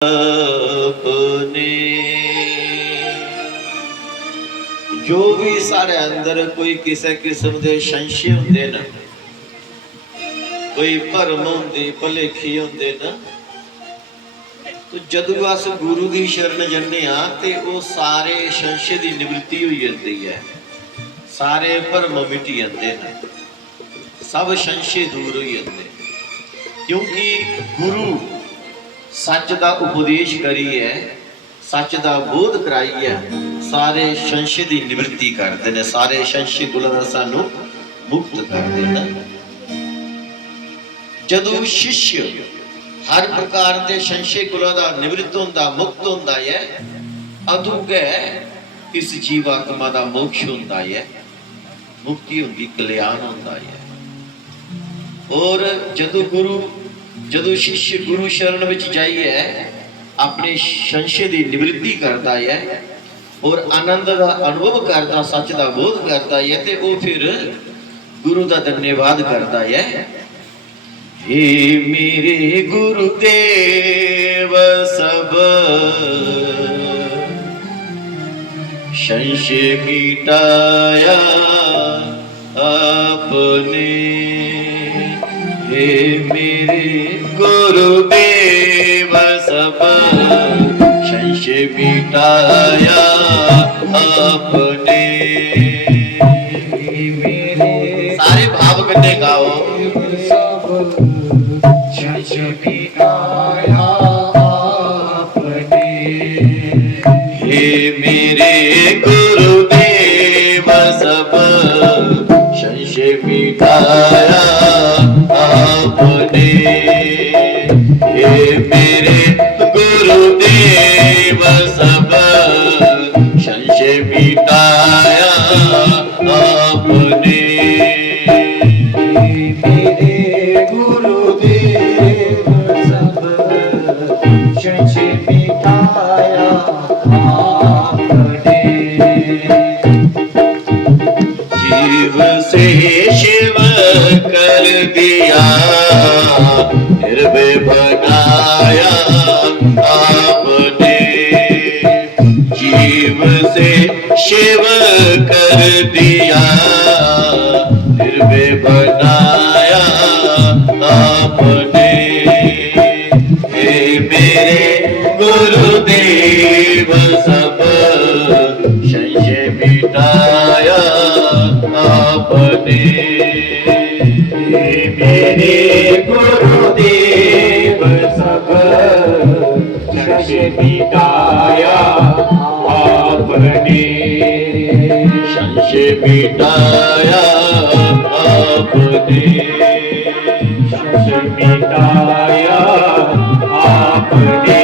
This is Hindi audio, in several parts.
अपने जो भी सारे अंदर कोई किसी किस्म के संशय होंगे ना, कोई भरम होंगे भलेखी होंगे ना, तो जदों अस गुरु की शरण जाने तो वो सारे संशय की निवृत्ति हो जाती है, सारे भरम मिट जाते हैं, सब संशय दूर हो जाते, क्योंकि गुरु सच का उपदेश करी है, सच का बोध कराई है, सारे संशय की निवृत्ति करते हैं, सारे संशय को सानू मुक्त करते हैं। जदों शिष्य हर प्रकार के संशय को निवृत्त होता मुक्त होता है, अदों इस जीवात्मा का मोक्ष होता है, मुक्ति होती, कल्याण होता है। और जदों शिष्य गुरु शरण में जाइए अपने संशय की निवृत्ति करता है और आनंद का अनुभव करता, सच का बोध करता है, तो वो फिर गुरु का धन्यवाद करता है। हे मेरे गुरुदेव सब संशय मिटाया आपने, हे मेरे गुरुदेव सब संशय मिटाया आपने। सारे भाव करने गाओ, संशय मिटाया आपने, हे मेरे गुरुदेव सब संशय मिटाया आपने, हे मेरे गुरुदेव सब संशय मिटाया आपने, मेरे गुरुदेव सब संशय मिटाया आपने। जीव से शिव कर दिया, निर्भय बनाया आपने, जीव से शिव कर दिया, निर्भय बनाया आपने, हे मेरे गुरुदेव सब संशय मिटाया आपने, मेरे गुरुदेव सब संशय मिटाया आपने, संशय मिटाया आपने, संशय मिटाया आपने।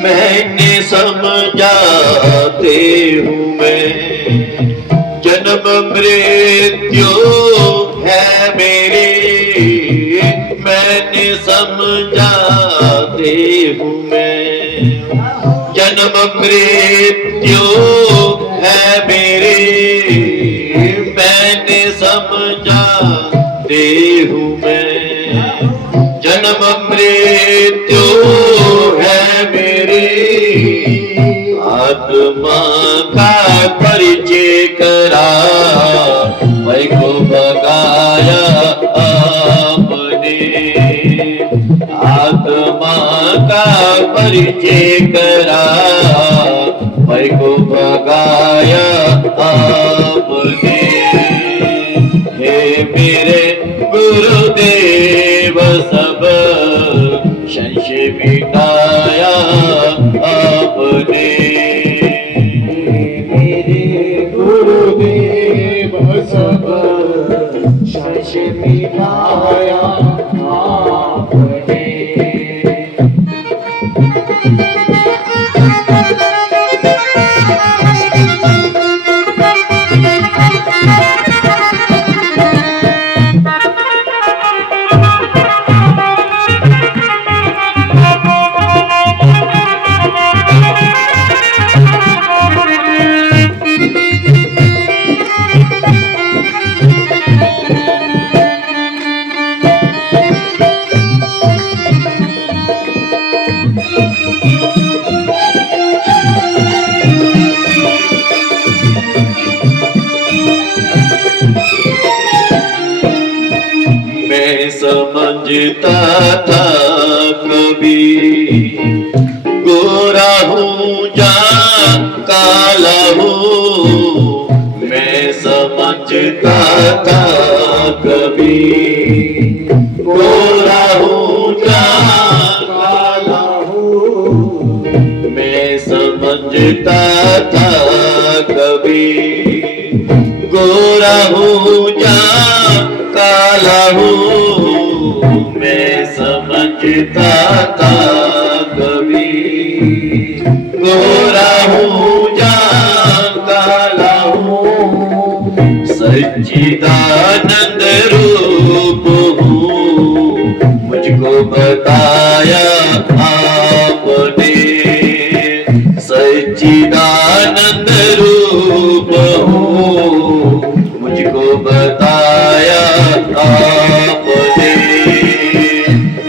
मैंने समझाते हूँ मैं, जन्म मृत्यु है मेरी, मैंने समझाते हूँ मैं, जन्म मृत्यु है मेरी, मैंने समझाते हूँ मैं, जन्म मृत्यु है मेरी, आत्मा का परिचय करा मैं को भगाया आपने, आत्मा का परिचय करा मैं को भगाया आपने, समझता था कभी, गोरा हूँ या काला हूँ मैं समझता था कभी, गोरा हूँ या काला हूँ मैं समझता था कभी, गोरा हूँ या काला हूँ मैं समझता था कभी, गोरा हूँ या काला हूँ सच्चिदानंद रूप हूँ मुझको बताया आपने, सच्चिदानंद रूप हूँ मुझको बताया आपने,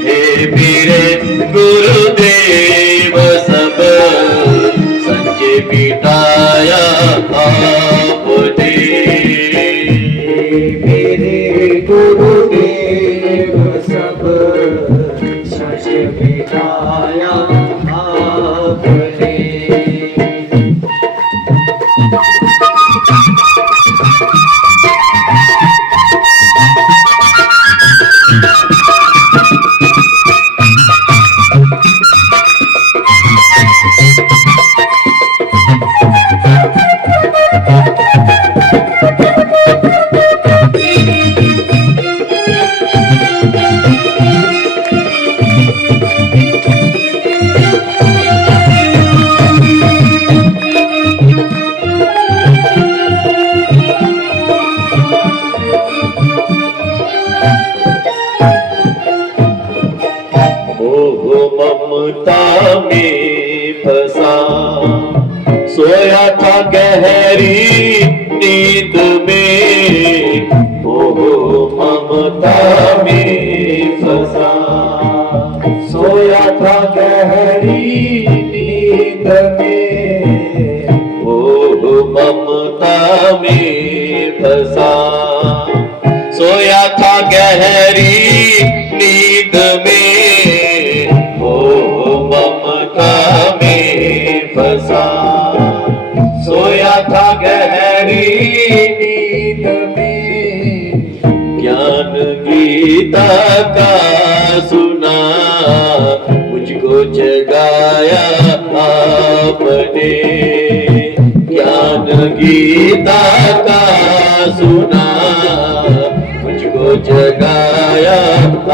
हे मेरे गुरुदेव सब सच मिटाया आपने, मेरे गुरुदेव सब सच मिटाया आपने। ममता में फंसा सोया था गहरी नींद में, ओह ममता में फंसा सोया था गहरी नींद में, ओह ममता में फंसा सोया था गहरी नींद में, फंसा सोया था गहरी नींद में, ज्ञान गीता का सुना मुझको जगाया आपने, ज्ञान गीता का सुना मुझको जगाया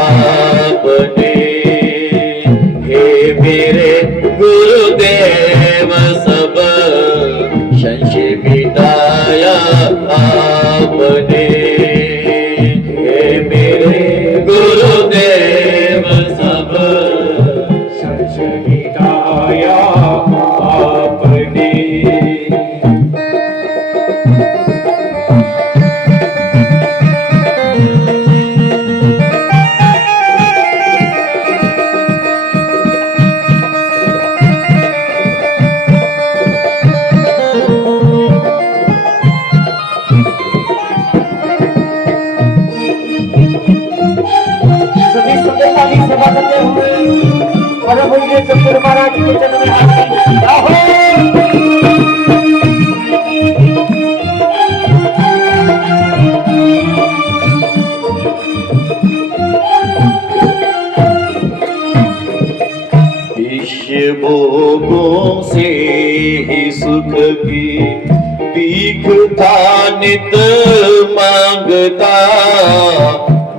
आपने, हे मेरे गुरुदेव सब संशय मिटाया आपने, हे मेरे गुरुदेव सब संशय मिटाया आपने। सेवा करते हुए परम पूज्य सतगुरु महाराज के चरण में हाथ विश्व भोगों से ही सुख की भीख था नित मांगता,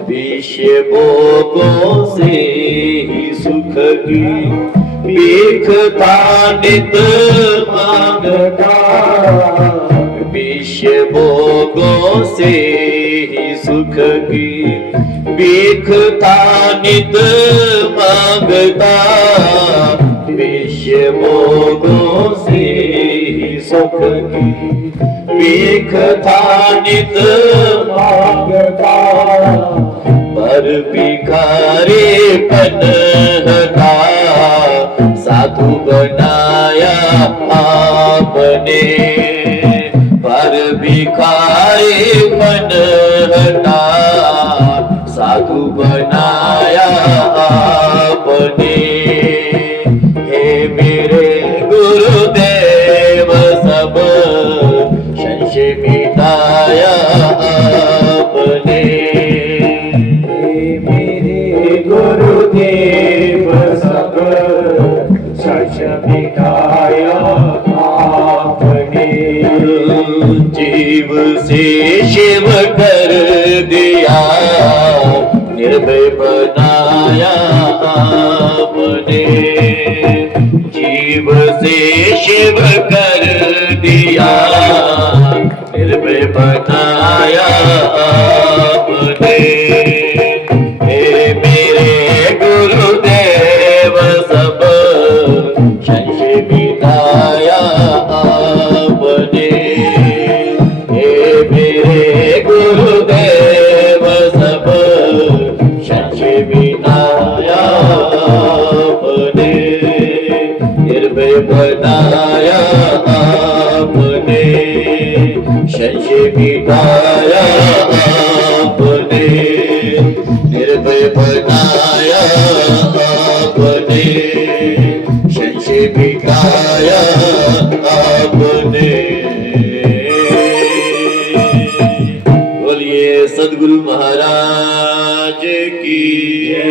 विश्व भोगों से ही सुख की भीख था नित मांगता, विश्व भोगों से ही सुख की भीख था नित मांगता, विश्व भोगों से ही सुख की भीख था नित मांगता, पर भिखारीपन हटा साधु बनाया आपने, पर भिखारीपन हटा साधु बनाया कर दिया, निर्भय बनाया आपने। जीव से शिव कर दिया, निर्भय बनाया आपने। हे मेरे गुरुदेव सब संशय मिटाया आपने। हे मेरे गुरुदेव सब संशय मिटाया आपने। निर्भय बनाया आपने, संशय मिटाया आपने। निर्भय बनाया आपने, संशय मिटाया आपने। बोलिए सद्गुरु महाराज की।